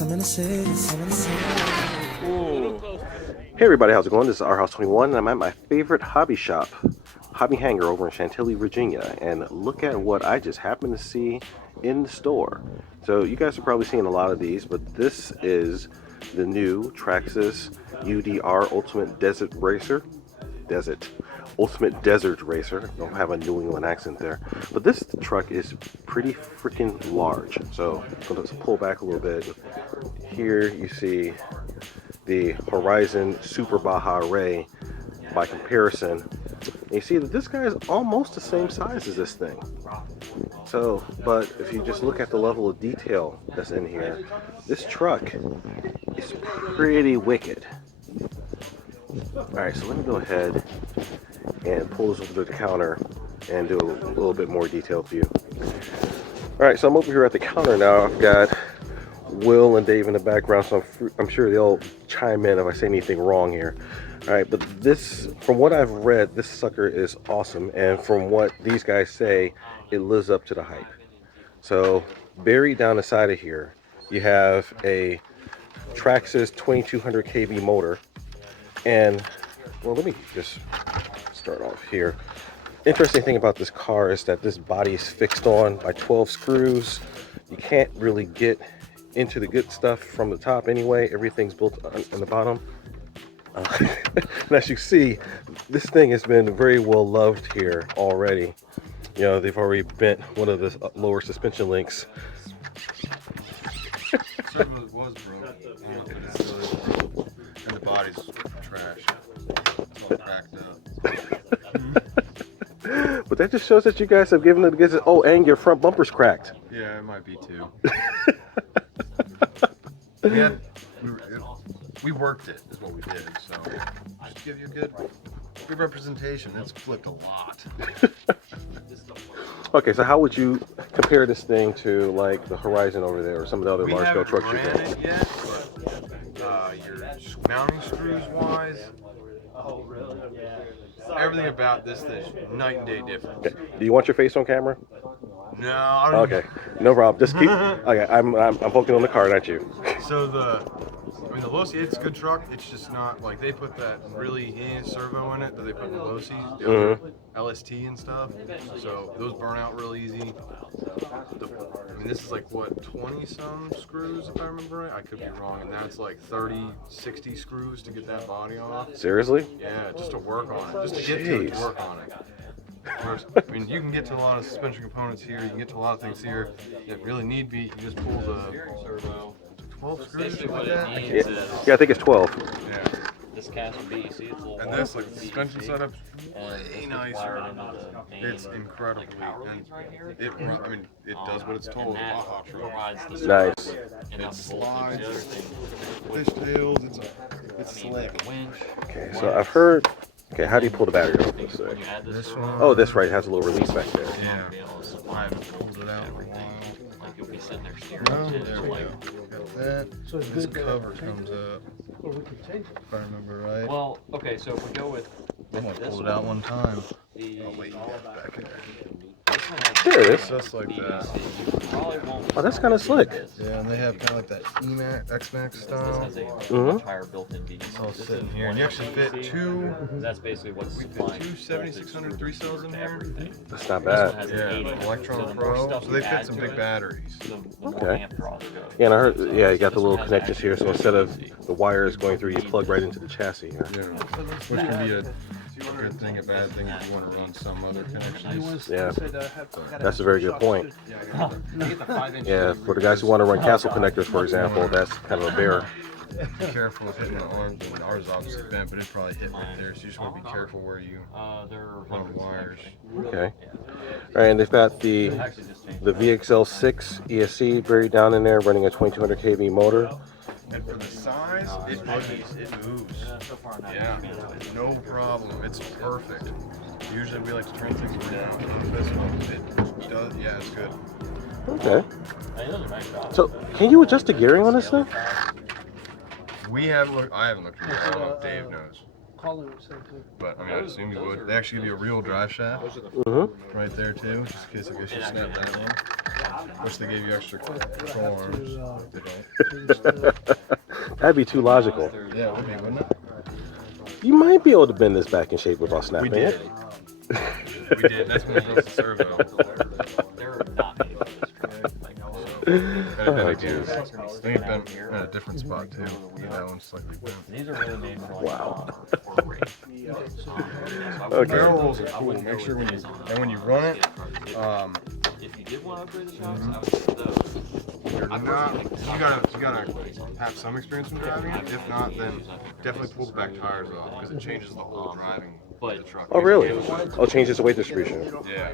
Hey everybody, how's it going? This is Our House 21 and I'm at my favorite hobby shop, Hobby Hanger over in Chantilly, Virginia, and look at what I just happened to see in the store. So you guys are probably seeing a lot of these, but this is the new Traxxas UDR Ultimate Desert Racer. Ultimate Desert Racer. Don't have a New England accent there. But this truck is pretty freaking large. So let's pull back a little bit. Here you see the Losi Super Baja Rey by comparison. And you see that this guy is almost the same size as this thing. So, but if you just look at the level of detail that's in here, this truck is pretty wicked. Alright, so let me go ahead and pull this over to the counter and do a little bit more detail for you. Alright, so I'm over here at the counter now. I've got Will and Dave in the background, so I'm sure they'll chime in if I say anything wrong here. Alright, but this, from what I've read, this sucker is awesome, and from what these guys say, it lives up to the hype. So, buried down the side of here, you have a Traxxas 2200 kV motor, and, well, let me just start off here. Interesting thing about this car is that this body is fixed on by 12 screws. You can't really get into the good stuff from the top anyway. Everything's built on the bottom. And as you see, this thing has been very well loved here already. You know, they've already bent one of the lower suspension links. Certainly was broke, and the body's trash. It's all cracked up. But that just shows that you guys have given it a good. Oh, and your front bumper's cracked. Yeah, it might be too. We worked it, is what we did. So just to give you a good representation. It's flipped a lot. Okay, so how would you compare this thing to like the Horizon over there or some of the other large scale trucks you have? We haven't ran it yet, but your mounting screws wise, everything about this thing is night and day different. Okay. Do you want your face on camera? No, I don't. Okay, no problem. Just keep. Okay, I'm focusing on the car, not you. So the Losi, it's a good truck. It's just not like they put that really servo in it that they put in the Losi, the other LST and stuff. So those burn out real easy. I mean, this is like what, 20 some screws if I remember right. I could be wrong, and that's like 30, 60 screws to get that body off. Seriously? Yeah, just to work on it, just to get to it, to work on it. Whereas, I mean, you can get to a lot of suspension components here. You can get to a lot of things here that really need be. You can just pull the 12 screws like that. Yeah, I think it's 12. Yeah. This cast B, you see it's a little. And this, like the suspension setup's way nicer. It's incredible. And I mean, it does what it's told. Nice. It slides, fishtails. It's slick. Okay, so I've heard. Okay, how do you pull the battery off this thing? This one. Oh, this right, it has a little release back there. Yeah. I haven't pulled it out in a while. Like you'll be sitting there staring No, at it, there we like, go. Got that. This cover comes up. If I remember right. well, okay, so if we go with I'm gonna this pull it out one time. the Oh wait, yeah, back in there. this one has There it is. Just like that. you probably won't Oh, that's kind of slick. Yeah, and they have kind of like that E-Max, X-Max this style. has a Mhm. much higher built-in DC. It's all This sitting is here, and you actually fit 150. two. That's basically what's We fit supplying two 7600 3 cells in here. everything. That's not This one bad. has an Yeah, 80. the Electron So the more Pro. stuff So you they fit add some to big it, batteries. the more Okay. amp draws go. Yeah, and I heard, yeah, you got the This little one has connections here, so actually instead of DC. the wires going through, you plug right into the chassis here. Yeah, which can be a good thing, a bad thing if you want to run some other connections. Yeah, that's a very good point. Yeah, Yeah, for the guys who want to run castle connectors, for example, that's kind of a bear. be careful with hitting the arms. And ours is obviously bent, but it probably hit right there. So you just want to be careful where you They're run wires. Okay. All right, and they've got the VXL6 ESC buried down in there, running a 2200 kV motor. And for the size, it moves. Yeah, no problem. It's perfect. Usually we like to turn things around. This one, it does. Yeah, it's good. Okay. So, can you adjust the gearing on this thing? We haven't looked. I haven't looked at it. I don't know if Dave knows. But I mean, I assume you would. They actually give you a real drive shaft right there too, just in case I guess you snap that one. Which they gave you extra control arms. That'd be too logical. Yeah, it would be, wouldn't it? You might be able to bend this back in shape without We snapping did. it. We did. That's when we lost the servo. They're not made for this track. Oh, jeez. They've been at a different spot too. That one's slightly bent. These are really made for like Wow. The Okay. barrel rolls are cool. Make sure when you run it, if you did want to upgrade the shocks, I would say those. you're not. You gotta have some experience in driving it. If not, then definitely pull the back tires off because it changes the whole driving of the truck. Oh, really? Oh, changes the weight distribution. Yeah.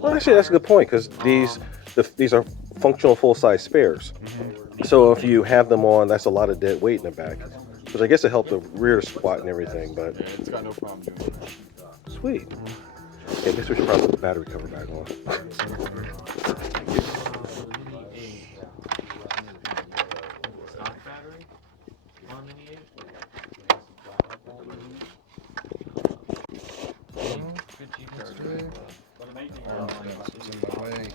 Well, actually, that's a good point because these are functional full-size spares. So if you have them on, that's a lot of dead weight in the back. Which I guess it helped the rear squat and everything, but Yeah, it's got no problem doing that. sweet. Okay, I guess we should probably put the battery cover back on. Stock battery on Mini 8. Good cheap charger. It's in my way.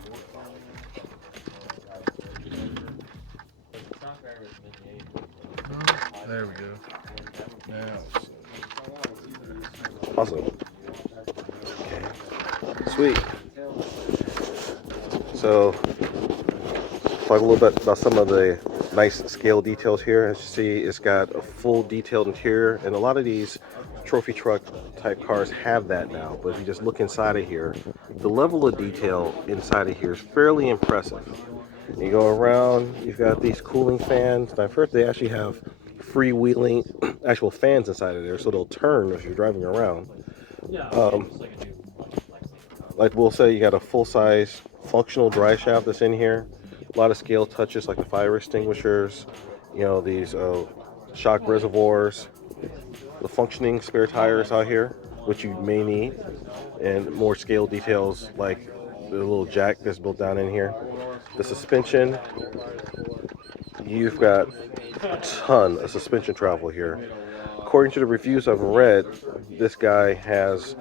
Stock battery is Mini 8. There we go. Now. Awesome. Okay. Sweet. So, talk a little bit about some of the nice scale details here. As you see, it's got a full detailed interior, and a lot of these trophy truck type cars have that now. But if you just look inside of here, the level of detail inside of here is fairly impressive. You go around, you've got these cooling fans. Now, first, they actually have freewheeling actual fans inside of there, so they'll turn if you're driving around. Like we'll say, you got a full-size functional dry shaft that's in here. A lot of scale touches like the fire extinguishers, you know, these shock reservoirs, the functioning spare tires out here, which you may need, and more scale details like the little jack that's built down in here. The suspension, you've got a ton of suspension travel here. According to the reviews I've read, this guy has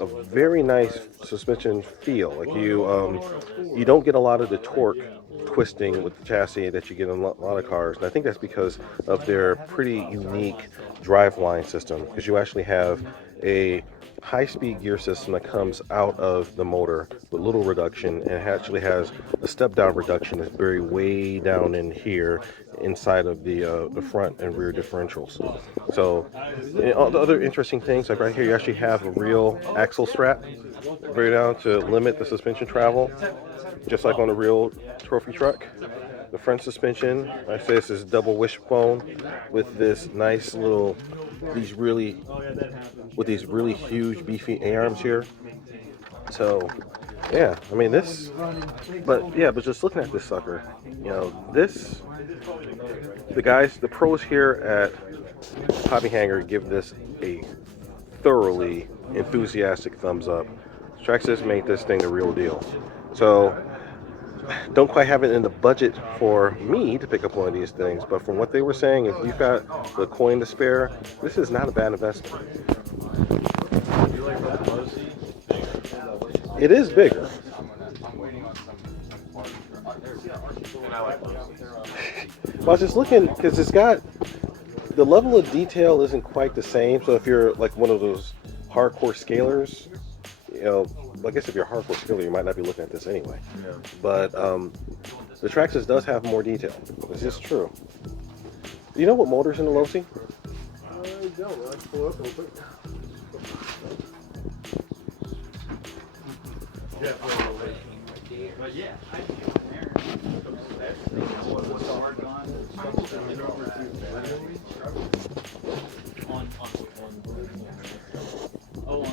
a very nice suspension feel. Like you don't get a lot of the torque twisting with the chassis that you get in a lot of cars, and I think that's because of their pretty unique driveline system. Because you actually have a high-speed gear system that comes out of the motor with little reduction, and it actually has a step-down reduction that's buried way down in here inside of the front and rear differentials. So, and all the other interesting things, like right here, you actually have a real axle strap buried down to limit the suspension travel, just like on a real trophy truck. The front suspension, like I say, this is double wishbone with this nice little, these really huge beefy A-arms here. So, yeah, I mean this, but just looking at this sucker, you know, this, the pros here at Hobby Hanger give this a thoroughly enthusiastic thumbs up. Traxxas made this thing the real deal. So, don't quite have it in the budget for me to pick up one of these things, but from what they were saying, if you've got the coin to spare, this is not a bad investment. It is bigger. Well, I was just looking because it's got the level of detail isn't quite the same. So if you're like one of those hardcore scalers, you know, I guess if you're a hardcore scaler, you might not be looking at this anyway. Yeah. But the Traxxas does have more detail. This is true. Do you know what motor's in the Losi? I don't. Let's pull up real quick. Yeah. But yeah,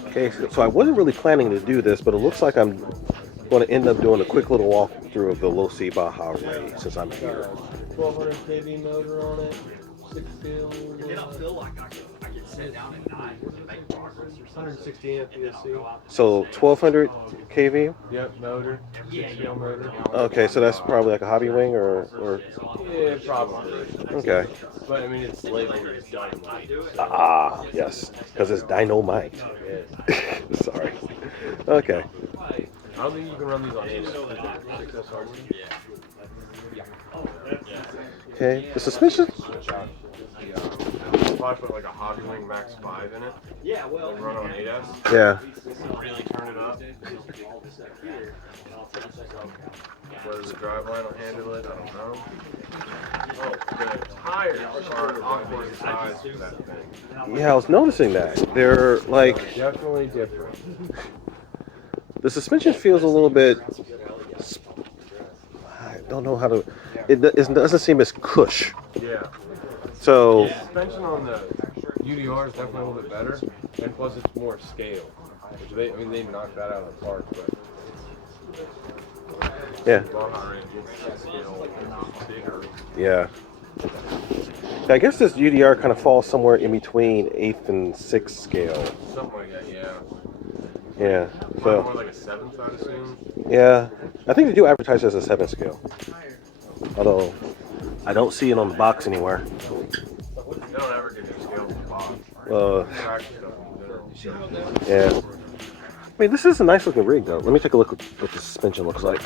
Okay, so I wasn't really planning to do this, but it looks like I'm going to end up doing a quick little walkthrough of the Losi Baja Rey since I'm here. 1200 kV motor on it, 6 field. 160 amp PSC. So 1200 kV. Yep, motor. 6-scale motor. Okay, so that's probably like a hobby wing or Yeah, probably. okay. But I mean, it's labeled as dynamite. So. Ah, yes, because it's dynamite. Yes. Sorry. Okay. I don't think you can run these on 6S hardware. Okay. The suspension. If I put like a hobby wing max 5 in it, and run on 8S, Yeah. really turn it up. Whether the driveline will handle it, I don't know. Oh, the tires are awkward size for that thing. Yeah, I was noticing that. They're like Definitely different. the suspension feels a little bit. I don't know how to. It doesn't seem as cush. Yeah. So The suspension on the UDR is definitely a little bit better, and plus it's more scale. Which they knocked that out of the park, but yeah, Baja Rey gets scale bigger. yeah. I guess this UDR kind of falls somewhere in between 8th and 6th scale. Something like that, yeah. Yeah. More So like a 7th, I'd assume. yeah, I think they do advertise it as a 7th scale. Although I don't see it on the box anywhere. They don't ever give you scales in the box. Track stuff in general. Yeah. I mean, this is a nice looking rig though. Let me take a look at what the suspension looks like.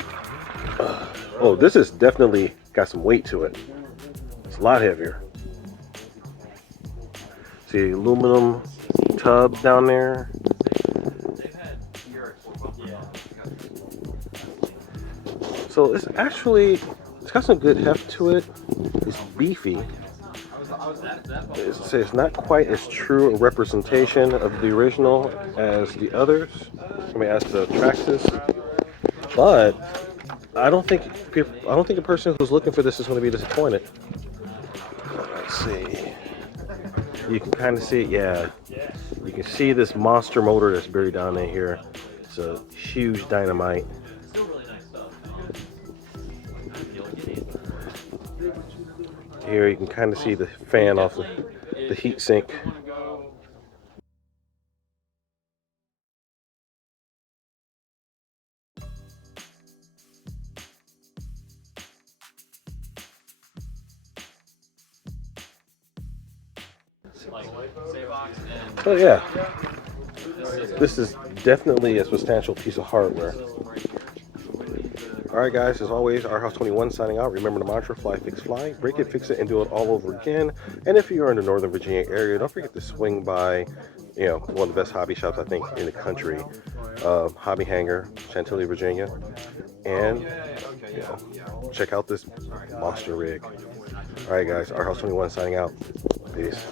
Oh, this is definitely got some weight to it. It's a lot heavier. See, aluminum tub down there. So it's got some good heft to it. It's beefy. It's not quite as true a representation of the original as the others. I mean, as the Traxxas. But I don't think a person who's looking for this is going to be disappointed. Let's see. You can kind of see it, yeah. You can see this monster motor that's buried down in here. It's a huge dynamite. Here you can kind of see the fan off the heat sink. Oh yeah, this is definitely a substantial piece of hardware. Alright guys, as always, Our House 21 signing out. Remember the mantra, fly, fix, fly. Break it, fix it, and do it all over again. And if you're in the Northern Virginia area, don't forget to swing by, one of the best hobby shops, I think, in the country. Hobby Hanger, Chantilly, Virginia. And, check out this monster rig. Alright guys, Our House 21 signing out. Peace.